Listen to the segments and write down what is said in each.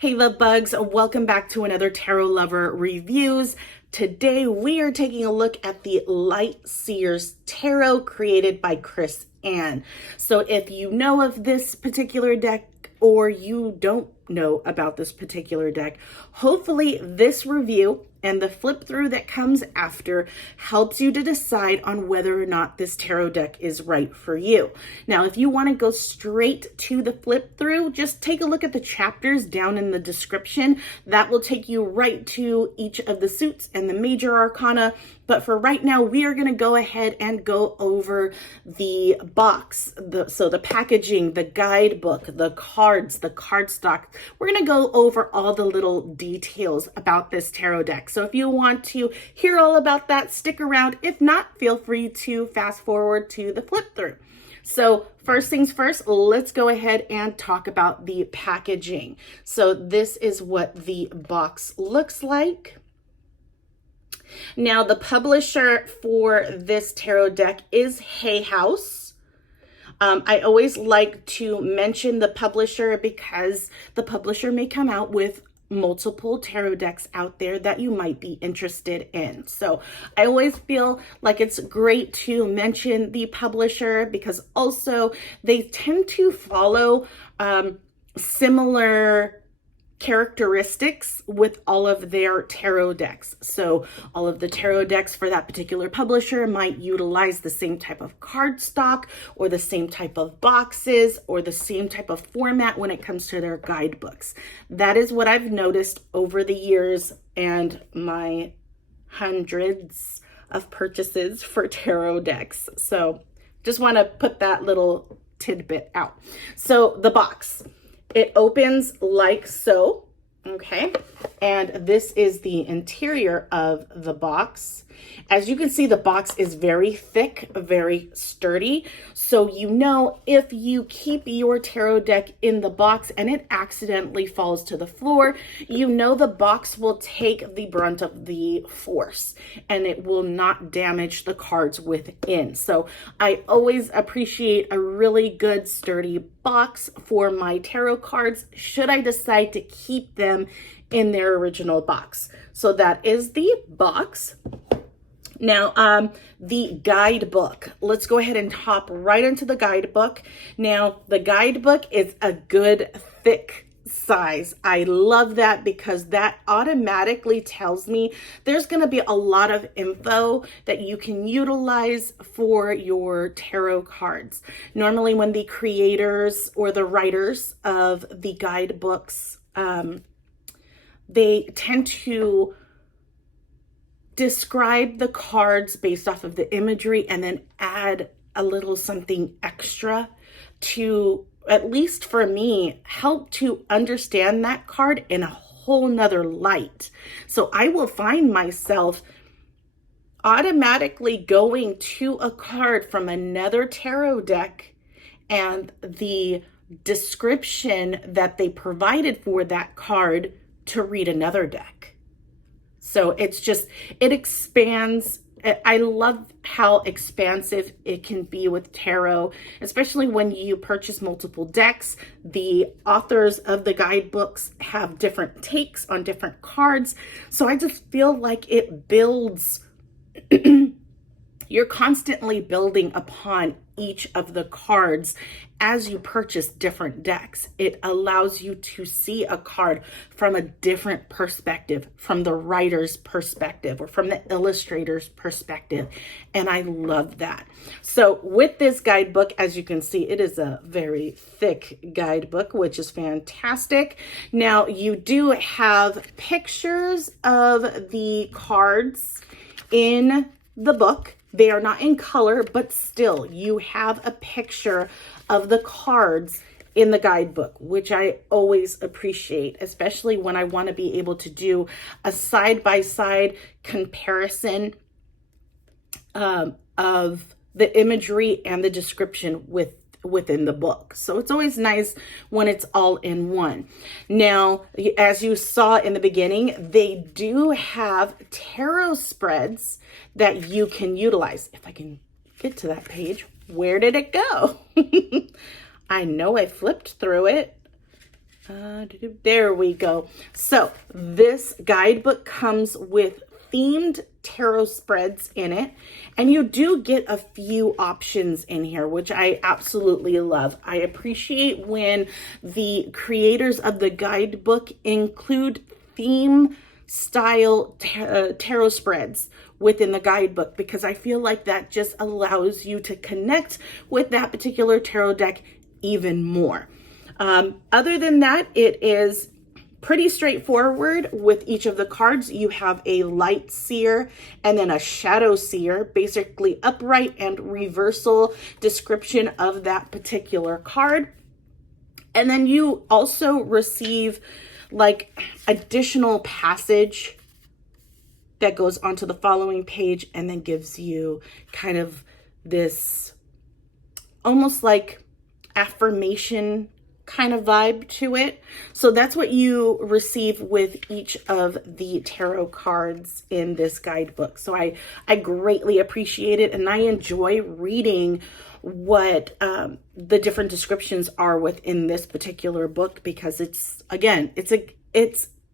Hey love bugs, welcome back to another Tarot Lover Reviews. Today we are taking a look at the Light Seers Tarot created by Chris Ann. So if you know of this particular deck or you don't know about this particular deck, hopefully this review and the flip through that comes after helps you to decide on whether or not this tarot deck is right for you. Now, if you want to go straight to the flip through, just take a look at the chapters down in the description. That will take you right to each of the suits and the major arcana. But for right now, we are going to go ahead and go over the box, so the packaging, the guidebook, the cards, the cardstock. We're going to go over all the little details about this tarot deck. So if you want to hear all about that, stick around. If not, feel free to fast forward to the flip through. So first things first, let's go ahead and talk about the packaging. So this is what the box looks like. Now, the publisher for this tarot deck is Hay House. I always like to mention the publisher because the publisher may come out with multiple tarot decks out there that you might be interested in. So I always feel like it's great to mention the publisher because also they tend to follow similar characteristics with all of their tarot decks. So all of the tarot decks for that particular publisher might utilize the same type of cardstock or the same type of boxes or the same type of format when it comes to their guidebooks. That is what I've noticed over the years and my hundreds of purchases for tarot decks. So just want to put that little tidbit out. So the box. It opens like so, okay? And this is the interior of the box. As you can see, the box is very thick, very sturdy. So you know if you keep your tarot deck in the box and it accidentally falls to the floor, you know the box will take the brunt of the force and it will not damage the cards within. So I always appreciate a really good sturdy box for my tarot cards should I decide to keep them in their original box. So that is the box. Now, the guidebook. Let's go ahead and hop right into the guidebook. Now, the guidebook is a good thick size. I love that because that automatically tells me there's going to be a lot of info that you can utilize for your tarot cards. Normally, when the creators or the writers of the guidebooks, they tend to describe the cards based off of the imagery and then add a little something extra to, at least for me, help to understand that card in a whole nother light. So I will find myself automatically going to a card from another tarot deck and the description that they provided for that card to read another deck. So it's just, it expands. I love how expansive it can be with tarot, especially when you purchase multiple decks. The authors of the guidebooks have different takes on different cards. So I just feel like it builds, you're constantly building upon each of the cards as you purchase different decks. It allows you to see a card from a different perspective, from the writer's perspective or from the illustrator's perspective. And I love that. So with this guidebook, as you can see, it is a very thick guidebook, which is fantastic. Now you do have pictures of the cards in the book. They are not in color, but still you have a picture of the cards in the guidebook, which I always appreciate, especially when I want to be able to do a side-by-side comparison of the imagery and the description within the book. So it's always nice when it's all in one. Now, as you saw in the beginning, they do have tarot spreads that you can utilize. If I can get to that page, where did it go? I know I flipped through it. There we go. So this guidebook comes with themed tarot spreads in it, and you do get a few options in here, which I absolutely love. I appreciate when the creators of the guidebook include theme style tarot spreads within the guidebook, because I feel like that just allows you to connect with that particular tarot deck even more. Other than that, it is pretty straightforward with each of the cards. You have a light seer and then a shadow seer, basically upright and reversal description of that particular card. And then you also receive like additional passage that goes onto the following page and then gives you kind of this almost like affirmation kind of vibe to it. So that's what you receive with each of the tarot cards in this guidebook. So I greatly appreciate it, and I enjoy reading what the different descriptions are within this particular book, because it's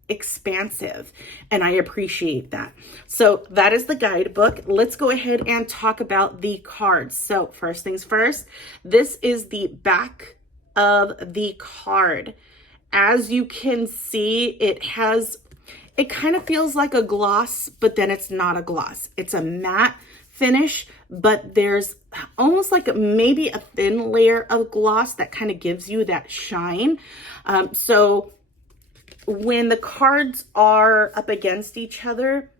expansive, and I appreciate that. So that is the guidebook. Let's go ahead and talk about the cards. So first things first, this is the back of the card. As you can see, it kind of feels like a gloss, but then it's not a gloss. It's a matte finish, but there's almost like maybe a thin layer of gloss that kind of gives you that shine. So when the cards are up against each other,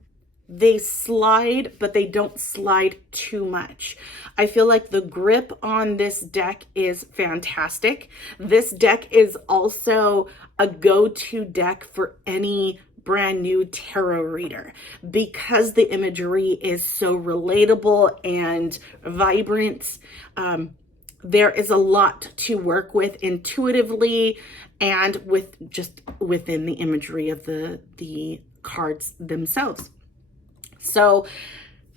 they slide, but they don't slide too much. I feel like the grip on this deck is fantastic. This deck is also a go-to deck for any brand new tarot reader, because the imagery is so relatable and vibrant. There is a lot to work with intuitively and with just within the imagery of the cards themselves. So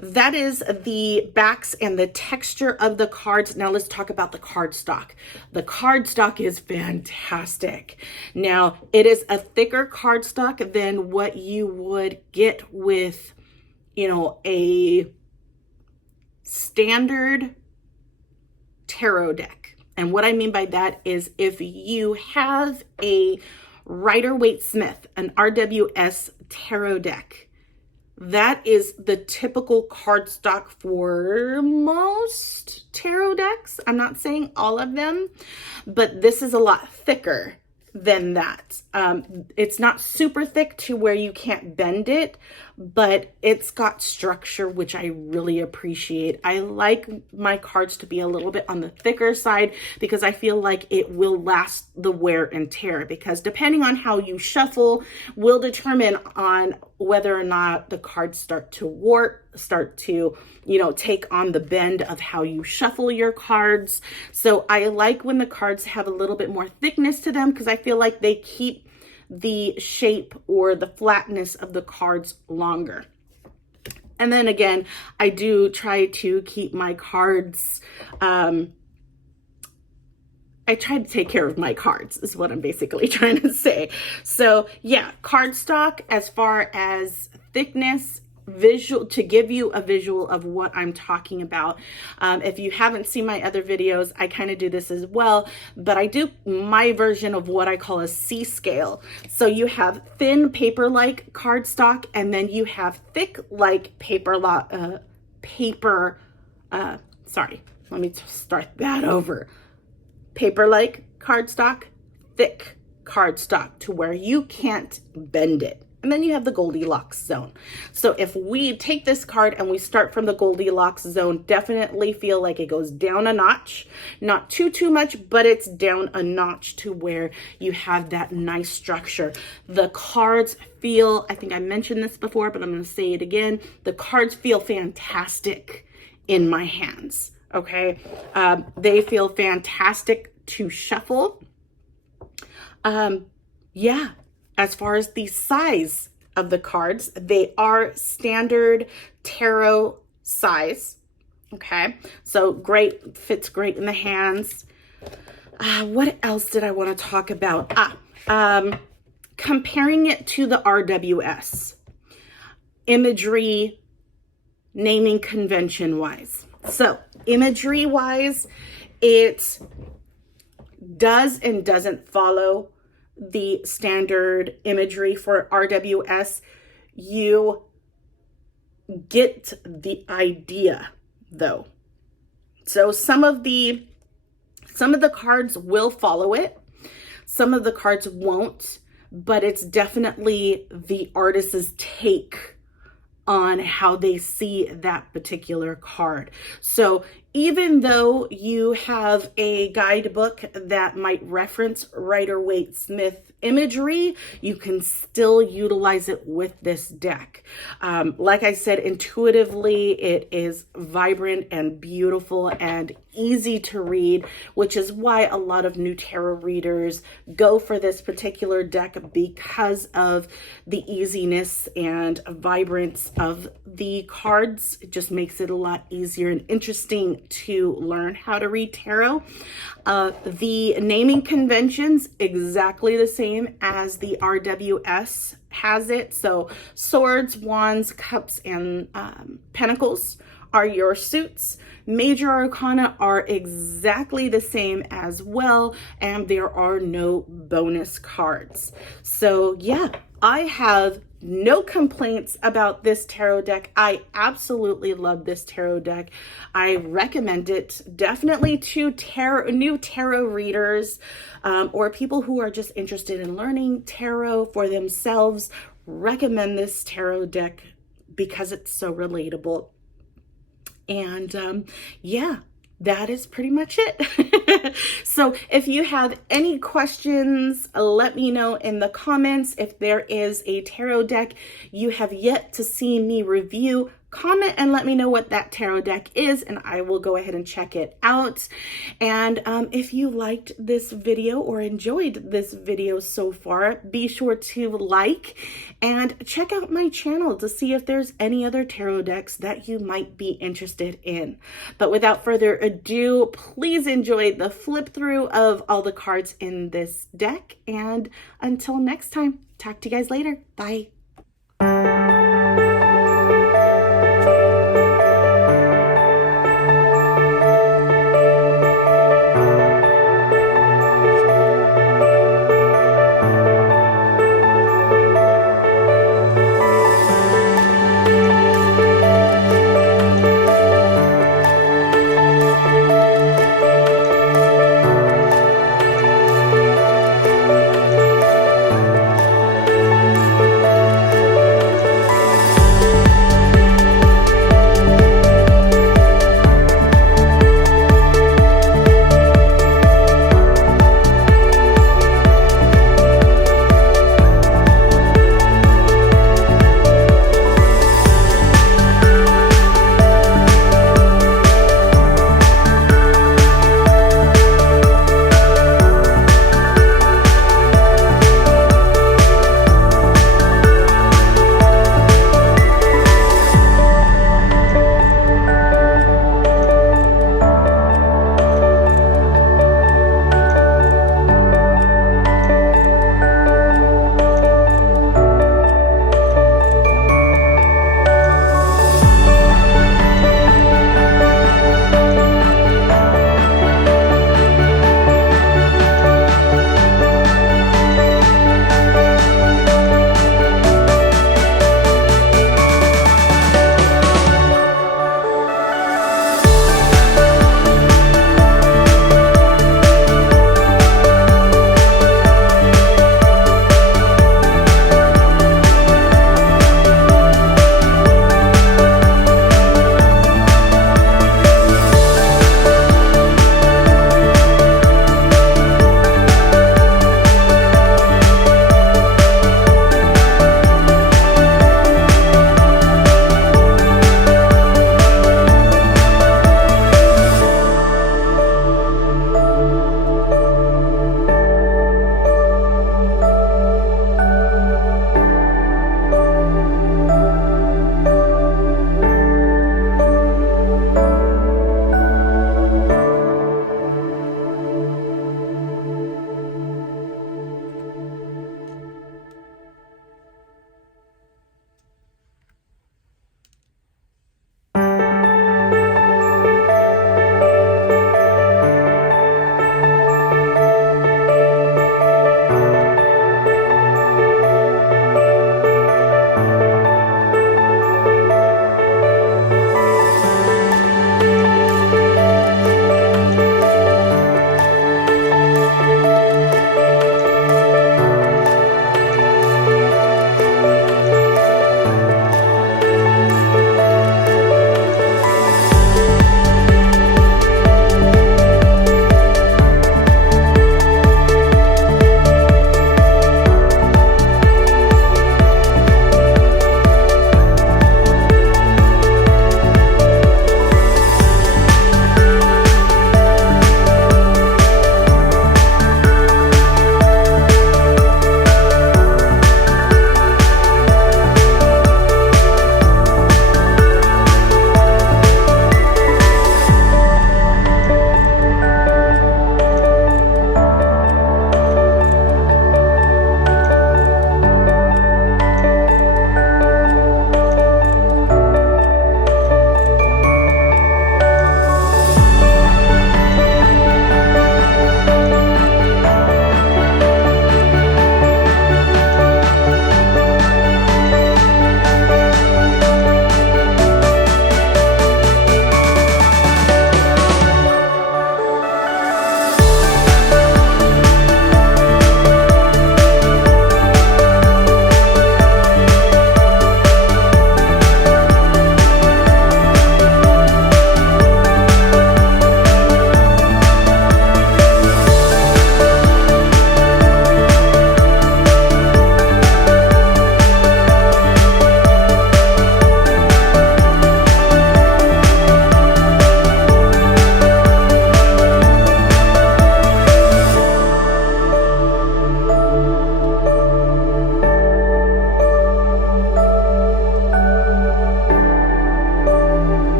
that is the backs and the texture of the cards. Now let's talk about the cardstock. The cardstock is fantastic. Now it is a thicker cardstock than what you would get with, a standard tarot deck. And what I mean by that is if you have a Rider-Waite-Smith, an RWS tarot deck, that is the typical cardstock for most tarot decks. I'm not saying all of them, but this is a lot thicker than that. It's not super thick to where you can't bend it, but it's got structure, which I really appreciate. I like my cards to be a little bit on the thicker side because I feel like it will last the wear and tear, because depending on how you shuffle will determine on whether or not the cards start to warp, start to, take on the bend of how you shuffle your cards. So I like when the cards have a little bit more thickness to them, because I feel like they keep the shape or the flatness of the cards longer. And then again, I do try to keep my cards, I try to take care of my cards is what I'm basically trying to say. So yeah, cardstock as far as thickness, visual, to give you a visual of what I'm talking about. If you haven't seen my other videos, I kind of do this as well, but I do my version of what I call a C scale. So you have thin paper-like cardstock, and then you have thick like sorry, let me start that over. Paper-like cardstock, thick cardstock to where you can't bend it. And then you have the Goldilocks zone. So if we take this card and we start from the Goldilocks zone, definitely feel like it goes down a notch. Not too much, but it's down a notch to where you have that nice structure. The cards feel, I think I mentioned this before, but I'm going to say it again. The cards feel fantastic in my hands. Okay. They feel fantastic to shuffle. Yeah. As far as the size of the cards, they are standard tarot size. Okay, so great, fits great in the hands. What else did I want to talk about? Comparing it to the RWS, imagery, naming convention wise. So imagery wise, it does and doesn't follow the standard imagery for RWS. You get the idea though. So some of the cards will follow it. Some of the cards won't, but it's definitely the artist's take on how they see that particular card. So even though you have a guidebook that might reference Rider-Waite-Smith imagery, you can still utilize it with this deck. Like I said, intuitively, it is vibrant and beautiful and easy to read, which is why a lot of new tarot readers go for this particular deck, because of the easiness and vibrance of the cards. It just makes it a lot easier and interesting to learn how to read tarot. The naming conventions, exactly the same as the RWS has it. So swords, wands, cups, and pentacles are your suits. Major Arcana are exactly the same as well, and there are no bonus cards. So yeah, I have no complaints about this tarot deck. I absolutely love this tarot deck. I recommend it definitely to new tarot readers, or people who are just interested in learning tarot for themselves. Recommend this tarot deck because it's so relatable. And yeah, that is pretty much it. So if you have any questions, let me know in the comments. If there is a tarot deck you have yet to see me review, comment and let me know what that tarot deck is, and I will go ahead and check it out. And if you liked this video or enjoyed this video so far, be sure to like and check out my channel to see if there's any other tarot decks that you might be interested in. But without further ado, please enjoy the flip through of all the cards in this deck, and until next time, talk to you guys later. Bye.